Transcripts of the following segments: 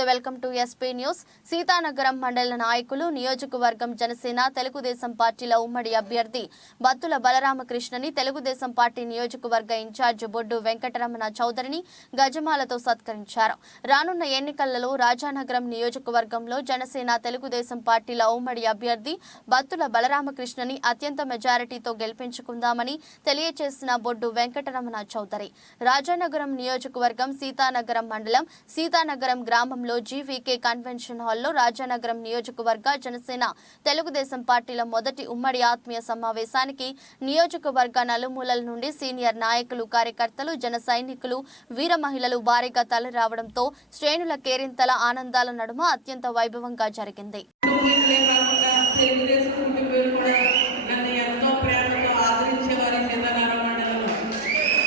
నమస్తే welcome to SP news. Seethanagaram మండల నాయకులు నియోజకవర్గం జనసేన తెలుగుదేశం పార్టీల ఉమ్మడి అభ్యర్థి బత్తుల బలరామకృష్ణని తెలుగుదేశం పార్టీ నియోజకవర్గ ఇన్ఛార్జ్ బొడ్డు వెంకటరమణ చౌదరిని గజమాలతో సత్కరించారు. రానున్న ఎన్నికలలో రాజానగరం నియోజకవర్గంలో జనసేన తెలుగుదేశం పార్టీల ఉమ్మడి అభ్యర్థి బత్తుల బలరామకృష్ణని అత్యంత మెజారిటీతో గెలిపించుకుందామని తెలియజేసిన బొడ్డు వెంకటరమణ చౌదరి. రాజానగరం నియోజకవర్గం సీతానగరం మండలం సీతానగరం గ్రామంలో జీవీకే కన్వెన్షన్ హాల్లో రాజానగరం నియోజకవర్గ జనసేన తెలుగుదేశం పార్టీల మొదటి ఉమ్మడి ఆత్మీయ సమావేశానికి నియోజకవర్గ నలుమూలల నుండి సీనియర్ నాయకులు కార్యకర్తలు జన సైనికులు వీర మహిళలు భారీగా తలరావడంతో శ్రేణుల కేరింతల ఆనందాల నడుమ అత్యంత వైభవంగా జరిగింది కుటుంబీకులే కాకుండా తెలుగుదేశం కుటుంబీకులు కూడా నన్ను ఎంతో ప్రేమతో ఆదరించేవారు సీతారామ మండలంలో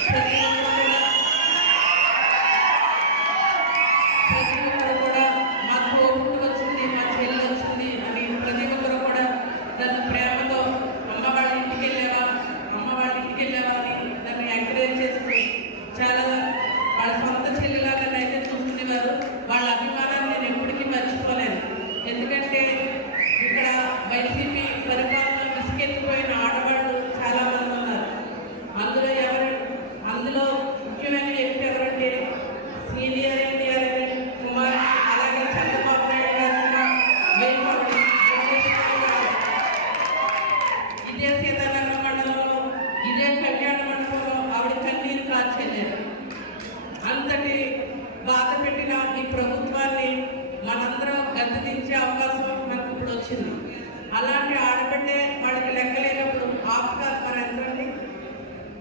ప్రతి ఒక్కరు కూడా ప్రతి ఒక్కరు కూడా మా తోబుట్టు వచ్చింది మా చెల్లి వచ్చింది అని ప్రతి ఒక్కరు కూడా నన్ను ప్రేమతో అమ్మ వాళ్ళ ఇంటికి వెళ్ళావా అమ్మ వాళ్ళ ఇంటికి వెళ్ళావా అని నన్ను ఎంకరేజ్ చేస్తూ చాలా వాళ్ళ సొంత చెల్లిలాగా అయితే చూసుకునేవారు వాళ్ళ అభిమానాన్ని నేను ఎప్పటికీ మర్చిపోలేను ఎందుకంటే ఇక్కడ వైసీపీ పరిపాలన విసిగెత్తిపోయిన ఆడవాళ్ళు చాలా మంది ఉన్నారు అందులో ఎవరు అందులో ముఖ్యమైన వ్యక్తి ఎవరంటే సీనియర్ ఎన్టీఆర్ కుమార్ అలాగే చంద్రబాబు నాయుడు గారు వేయకూడదు ఇదే సీతారామ మండలంలో ఇదే కళ్యాణ మండలంలో ఆవిడ కన్నీరు కార్చలేదు అంతటి బాధ పెట్టిన ఈ ప్రభుత్వాన్ని మనందరం గద్దెదించే అవకాశం మనకు ఇప్పుడు వచ్చింది. అలాంటి ఆడబిడ్డే వాళ్ళకి లెక్కలేనప్పుడు ఆపుతారు మరి ఎంతండి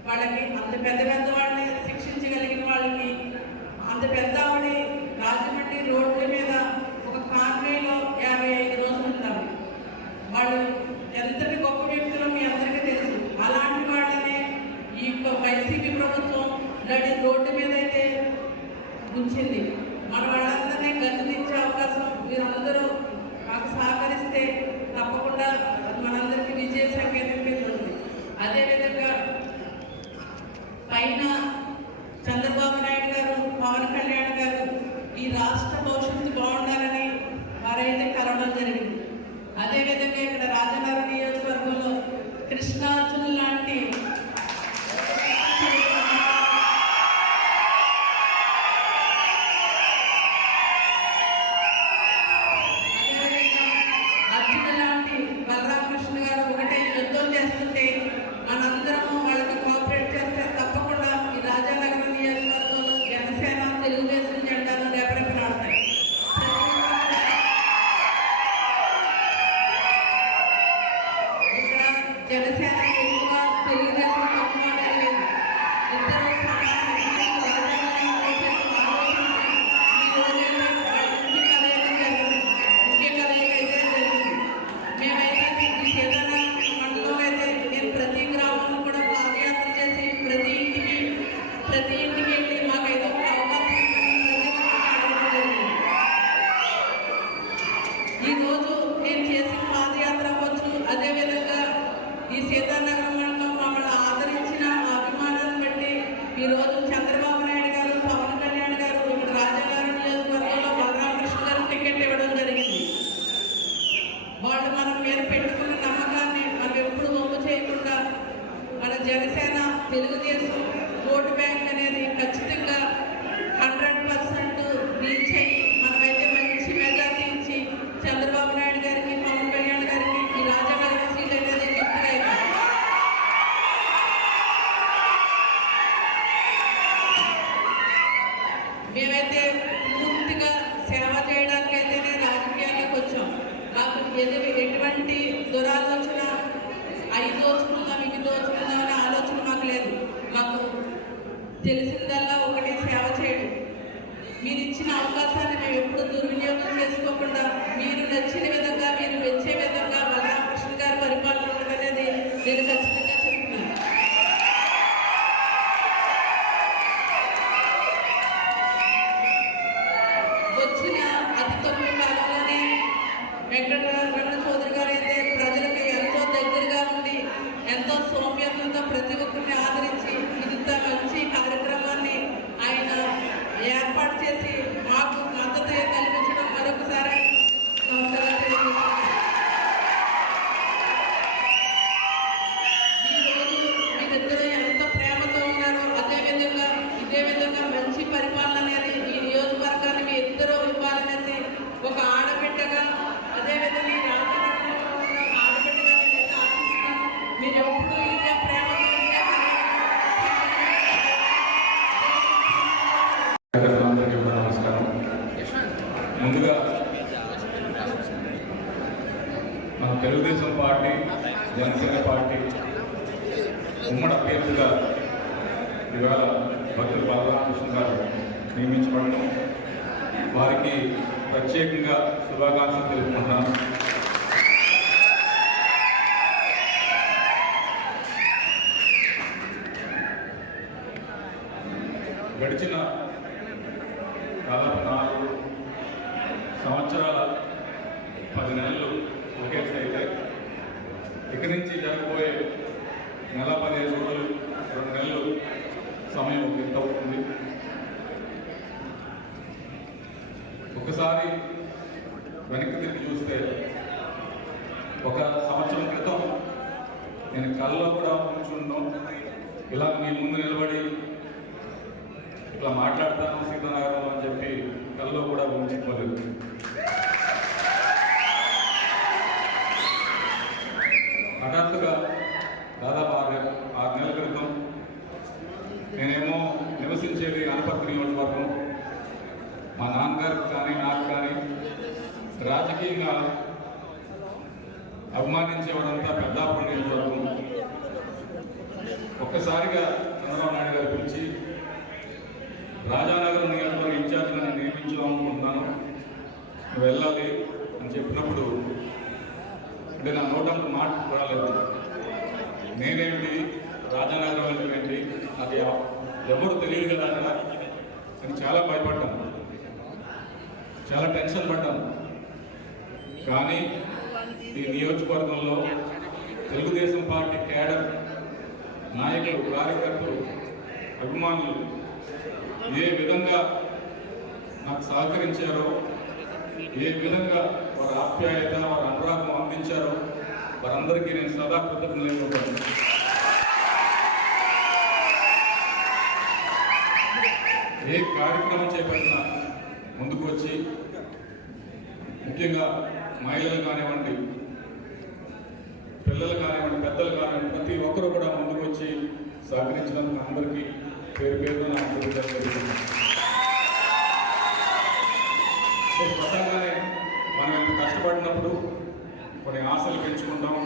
వాళ్ళకి అంత పెద్ద పెద్ద వాళ్ళని శిక్షించగలిగిన వాళ్ళకి అంత పెద్ద ఆవిడ రాజమండ్రి రోడ్ల మీద ఒక కాన్వేలో యాభై ఐదు రోజులు ఉంటారు. వాళ్ళు ఎంతటి గొప్ప వ్యక్తులు మీ అందరికీ తెలుసు. అలాంటి వాళ్ళనే ఈ వైసీపీ ప్రభుత్వం నడి రోడ్డు మీద అయితే ఉంచింది మన వాళ్ళందరినీ గతించే అవకాశం మీరందరూ మాకు సహకరిస్తే తప్పకుండా అది మనందరికీ విజయ సంకేతం కింద ఉంటుంది అదేవిధంగా పైన చంద్రబాబు నాయుడు గారు పవన్ కళ్యాణ్ గారు ఈ రాష్ట్ర భవిష్యత్తు బాగుండాలని వారైతే కలవడం జరిగింది. అదేవిధంగా ఇక్కడ నమస్కారం. ముందుగా మన తెలుగుదేశం పార్టీ జనసేన పార్టీ ఉమ్మడి అభ్యర్థిగా ఇవాళ భక్తులు బాలరామకృష్ణ గారు నియమించబడడం. వారికి ప్రత్యేకంగా శుభాకాంక్షలు తెలుపుకుంటున్నాను గడిచిన దాదాపు నాలుగు సంవత్సరాల పది నెలలు ఒకేసి అయితే ఇక నుంచి జరగబోయే నెల పదిహేను రోజులు రెండు నెలలు సమయం ఎంత అవుతుంది? ఒకసారి వెనక్కి తిరిగి చూస్తే ఒక సంవత్సరం క్రితం నేను కళ్ళలో కూడా కూర్చుంటాం ఇలా మీ ముందు నిలబడి ఇట్లా మాట్లాడతాను సీతానగరం అని చెప్పి కల్లో కూడా ఊహించుకోలేదు హఠాత్తుగా దాదాపు ఆరు ఆరు నెలల క్రితం నేనేమో నివసించేది అనపర్తి నియోజకవర్గం మా నాన్నగారికి కానీ నాకు కానీ రాజకీయంగా అభిమానించేవాడంతా పెద్దాపురం నియోజకవర్గం ఒక్కసారిగా చంద్రబాబు నాయుడు గారు పిలిచి రాజానగరం నియోజకవర్గ ఇన్ఛార్జ్ నేను నియమించాం అనుకుంటున్నాను. నువ్వు వెళ్ళాలి అని చెప్పినప్పుడు అంటే నా నోటంకు మాట రాలేదు నేనేమిటి? రాజానగరం వెళ్ళడం ఏంటి అది ఎవరు తెలియదు కదా అక్కడ? అని చాలా భయపడ్డాను. చాలా టెన్షన్ పడ్డాను. కానీ ఈ నియోజకవర్గంలో తెలుగుదేశం పార్టీ కేడర్ నాయకులు కార్యకర్తలు అభిమానులు ఏ విధంగా నాకు సహకరించారో ఏ విధంగా వారి ఆప్యాయత వారి అనురాగం అందించారో వారందరికీ నేను సదా కృతజ్ఞతలు ఏ కార్యక్రమం చేపట్టినా ముందుకు వచ్చి ముఖ్యంగా మహిళలు కానివ్వండి పిల్లలు కానివ్వండి పెద్దలు కానివ్వండి ప్రతి ఒక్కరూ కూడా ముందుకు వచ్చి సహకరించడానికి అందరికీ పేరు పేరు నా మనం ఎంత కష్టపడినప్పుడు కొన్ని ఆశలు పెంచుకుంటాం.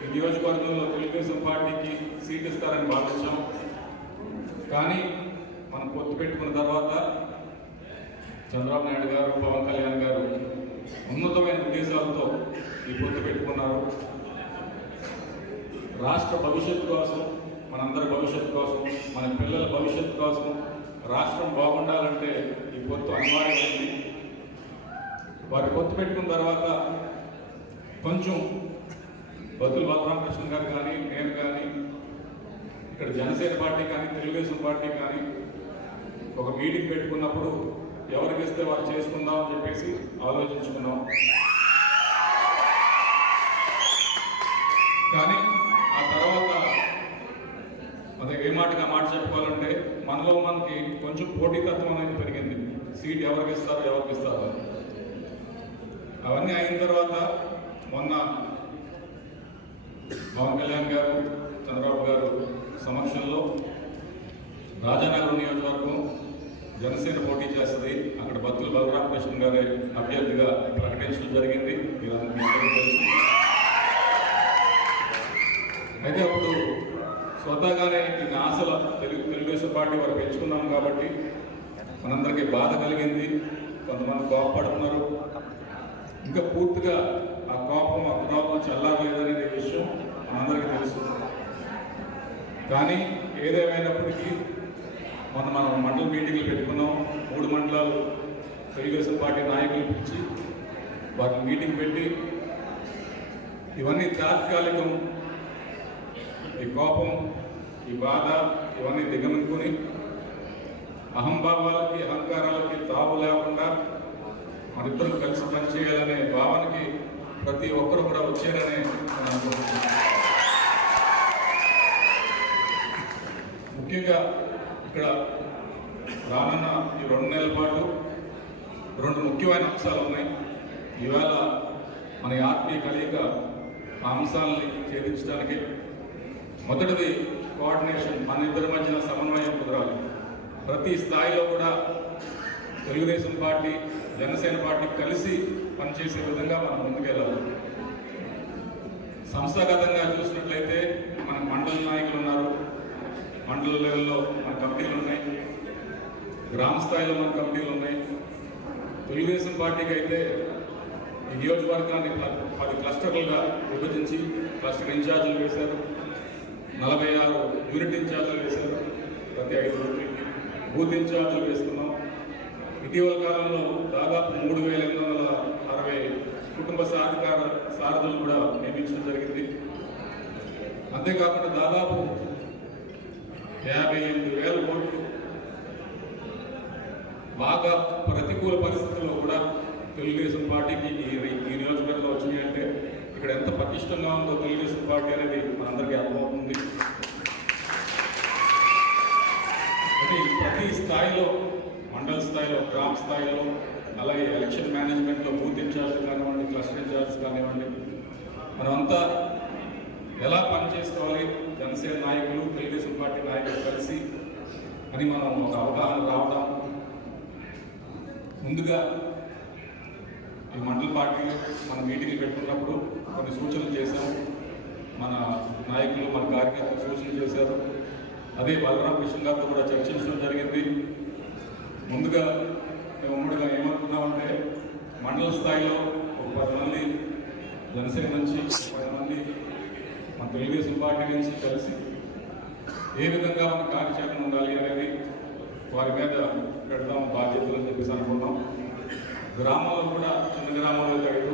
ఈ నియోజకవర్గంలో తెలుగుదేశం పార్టీకి సీట్ ఇస్తారని భావించాం. కానీ మనం పొత్తు పెట్టుకున్న తర్వాత చంద్రబాబు నాయుడు గారు పవన్ కళ్యాణ్ గారు ఉన్నతమైన ఉద్దేశాలతో ఈ పొత్తు పెట్టుకున్నారు. రాష్ట్ర భవిష్యత్తు కోసం మనందరి భవిష్యత్తు కోసం మన పిల్లల భవిష్యత్తు కోసం రాష్ట్రం బాగుండాలంటే ఈ పొత్తు అనివార్యమైంది. వారి పొత్తు పెట్టుకున్న తర్వాత కొంచెం బతులు బాలరామకృష్ణ గారు కానీ నేను కానీ ఇక్కడ జనసేన పార్టీ కానీ తెలుగుదేశం పార్టీ కానీ ఒక మీటింగ్ పెట్టుకున్నప్పుడు ఎవరికి ఇస్తే వారు చేసుకుందాం అని చెప్పేసి ఆలోచించుకున్నాం. కానీ మాటగా మాట చెప్పుకోవాలంటే మనలో మనకి కొంచెం పోటీతత్వం అనేది పెరిగింది. సీట్ ఎవరికి ఇస్తారు ఎవరికి ఇస్తారు అవన్నీ అయిన తర్వాత మొన్న పవన్ కళ్యాణ్ గారు చంద్రబాబు గారు సమక్షంలో రాజానగరం నియోజకవర్గం జనసేన పోటీ చేస్తుంది. అక్కడ బత్తుల బలరామకృష్ణ గారి అభ్యర్థిగా ప్రకటించడం జరిగింది. అయితే అప్పుడు స్వతహాగానే ఈ ఆశల తెలుగు తెలుగుదేశం పార్టీ వారు పెంచుకున్నాం కాబట్టి మనందరికీ బాధ కలిగింది. కొంతమంది కోపపడుతున్నారు. ఇంకా పూర్తిగా ఆ కోపం ఆ కోపం చల్లారలేదనే విషయం మనందరికీ తెలుసు. కానీ ఏదేమైనప్పటికీ మొన్న మనం మండల మీటింగ్లు పెట్టుకున్నాం. మూడు మండలాలు తెలుగుదేశం పార్టీ నాయకులు పిలిచి వారికి మీటింగ్ పెట్టి ఇవన్నీ తాత్కాలికం ఈ కోపం ఈ బాధ ఇవన్నీ దిగమనుకొని అహంభావాలకి అహంకారాలకి తావు లేకుండా మనిద్దరం కలిసి పనిచేయాలనే భావనకి ప్రతి ఒక్కరు కూడా వచ్చారని ముఖ్యంగా ఇక్కడ రానున్న ఈ రెండు నెలల పాటు రెండు ముఖ్యమైన అంశాలు ఉన్నాయి. ఇవాళ మన ఆత్మీయ కలయిక ఆ అంశాలని ఛేదించడానికి మొదటిది కోఆర్డినేషన్ మన ఇద్దరి మధ్యన సమన్వయం కుదరాలి. ప్రతి స్థాయిలో కూడా తెలుగుదేశం పార్టీ జనసేన పార్టీ కలిసి పనిచేసే విధంగా మనం ముందుకెళ్ళాలి. సంస్థాగతంగా చూసినట్లయితే మన మండల నాయకులు ఉన్నారు. మండల లెవెల్లో మన కమిటీలు ఉన్నాయి. గ్రామ స్థాయిలో మన కమిటీలు ఉన్నాయి. తెలుగుదేశం పార్టీకి అయితే నియోజకవర్గాన్ని పది క్లస్టర్లుగా విభజించి క్లస్టర్ ఇన్ఛార్జీలు వేశారు నలభై ఆరు యూనిట్ ఇన్ఛార్జీలు వేశారు. ప్రతి ఐదు రోజులకి బూత్ ఇన్ఛార్జీలు వేస్తున్నాం. ఇటీవల కాలంలో దాదాపు మూడు వేల ఎనిమిది వందల అరవై కుటుంబ సాధికార సారథులు కూడా నియమించడం జరిగింది. అంతేకాకుండా దాదాపు యాభై ఎనిమిది వేల కోట్లు బాగా ప్రతికూల పరిస్థితుల్లో కూడా తెలుగుదేశం పార్టీకి ఈ ఈ నియోజకవర్గంలో వచ్చినాయంటే ఇక్కడ ఎంత పటిష్టంగా ఉందో తెలుగుదేశం పార్టీ అనేది మనందరికీ అర్థమవుతుంది. అంటే ప్రతి స్థాయిలో మండల స్థాయిలో గ్రామ స్థాయిలో అలాగే ఎలక్షన్ మేనేజ్మెంట్లో బూత్ ఇన్ఛార్జ్ కానివ్వండి క్లస్టర్ ఇన్ఛార్జ్ కానివ్వండి మనమంతా ఎలా పనిచేసుకోవాలి జనసేన నాయకులు తెలుగుదేశం పార్టీ నాయకులు కలిసి అని మనం ఒక అవగాహన రావడం ముందుగా ఈ మండల పార్టీ మన మీటింగ్లు పెట్టుకున్నప్పుడు కొన్ని సూచనలు చేశాము మన నాయకులు మన కార్యకర్తలు సూచనలు చేశారు. అదే బలరాం కృష్ణ గారితో కూడా చర్చించడం జరిగింది. ముందుగా మేము ఉమ్మడిగా ఏమనుకున్నామంటే మండల స్థాయిలో ఒక పది మంది జనసేన నుంచి పది మంది మన తెలుగుదేశం పార్టీ నుంచి కలిసి ఏ విధంగా మన కార్యాచరణ ఉండాలి అనేది వారి మీద పెడదాం బాధ్యతలు అని చెప్పేసి అనుకున్నాం. గ్రామాల్లో కూడా చిన్న గ్రామాల్లో ఐదు